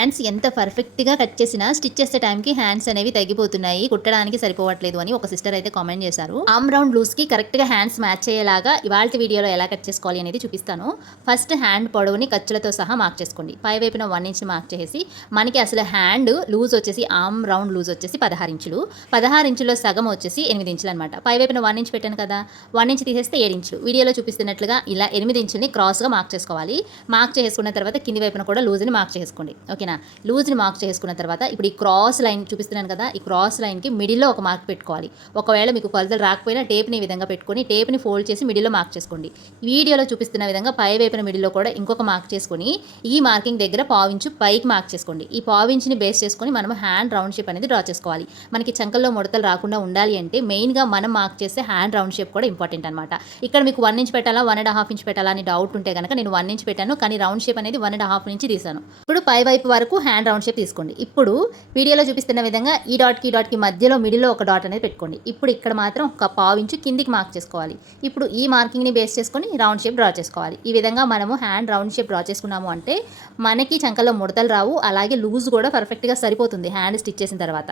Hands ఎంత పర్ఫెక్ట్గా cut చేసినా స్టిచ్ చేసే టైంకి హ్యాండ్స్ అనేవి తగ్గిపోతున్నాయి. కుట్టడానికి సరిపోవట్లేదు అని ఒక సిస్టర్ అయితే కామెంట్ చేశారు. ఆమ్ రౌండ్ లూజ్కి కరెక్ట్గా హ్యాండ్స్ మ్యాచ్ అయ్యేలాగా ఇవాళ వీడియోలో ఎలా కట్ చేసుకోవాలి అనేది చూపిస్తాను. ఫస్ట్ హ్యాండ్ పొడవుని ఖర్చులతో సహా మార్క్ చేసుకోండి. పై వైపున వన్ ఇంచ్ మార్క్ చేసి మనకి అసలు హ్యాండ్ లూజ్ వచ్చేసి ఆమ్ రౌండ్ లూజ్ వచ్చేసి పదహారు ఇంచులు. పదహారు ఇంచులో సగం వచ్చేసి ఎనిమిది ఇంచులు అనమాట పై వైపున వన్ ఇంచ్ పెట్టాను కదా. వన్ ఇంచ్ తీసేస్తే ఏడు ఇంచులు. వీడియోలో చూపిస్తున్నట్లుగా ఇలా ఎనిమిది ఇంచుల్ని క్రాస్గా మార్క్ చేసుకోవాలి. మార్క్ చేసుకున్న తర్వాత కింది వైపున కూడా లూజ్ని మార్క్ చేసుకోండి. ఓకేనా? లూజ్ని మార్క్ చేసుకున్న తర్వాత ఇప్పుడు ఈ క్రాస్ లైన్ చూపిస్తున్నాను కదా ఈ క్రాస్ లైన్కి మిడిల్లో ఒక మార్క్ పెట్టుకోవాలి. ఒకవేళ మీకు కొలతలు రాకపోయినా టేప్ని ఈ విధంగా పెట్టుకొని టేప్ని ఫోల్డ్ చేసి మిడిల్లో మార్క్ చేసుకోండి. వీడియోలో చూపిస్తున్న విధంగా పై వైపున మిడిల్లో కూడా ఇంకొక మార్క్ చేసుకొని ఈ మార్కింగ్ దగ్గర పావించు పైకి మార్క్ చేసుకోండి. ఈ పావించుని బేస్ చేసుకొని మనం హ్యాండ్ రౌండ్ షేప్ అనేది డ్రా చేసుకోవాలి. మనకి చంకల్లో ముడతలు రాకుండా ఉండాలి అంటే మెయిన్గా మనం మార్క్ చేసే హ్యాండ్ రౌండ్ షేప్ కూడా ఇంపార్టెంట్ అనమాట ఇక్కడ మీకు వన్ ఇంచ్ పెట్టాలా వన్ అండ్ హాఫ్ ఇంచ్ పెట్టాలా అని డౌట్ ఉంటే కనుక నేను వన్ ఇంచ్ పెట్టాను కానీ రౌండ్ షేప్ అనేది వన్ అండ్ హాఫ్ నుంచి తీసాను ఇప్పుడు పై వైపు వరకు హ్యాండ్ రౌండ్ షేప్ తీసుకోండి. ఇప్పుడు వీడియోలో చూపిస్తున్న విధంగా ఈ డాట్కి ఈ డాట్కి మధ్యలో మిడిల్లో ఒక డాట్ అనేది పెట్టుకోండి. ఇప్పుడు ఇక్కడ మాత్రం ఒక పావు ఇంచు కిందికి మార్క్ చేసుకోవాలి. ఇప్పుడు ఈ మార్కింగ్ని బేస్ చేసుకొని రౌండ్ షేప్ డ్రా చేసుకోవాలి. ఈ విధంగా మనము హ్యాండ్ రౌండ్ షేప్ డ్రా చేసుకున్నాము అంటే మనకి చంకలో ముడతలు రావు అలాగే లూజ్ కూడా పర్ఫెక్ట్గా సరిపోతుంది హ్యాండ్ స్టిచ్ చేసిన తర్వాత.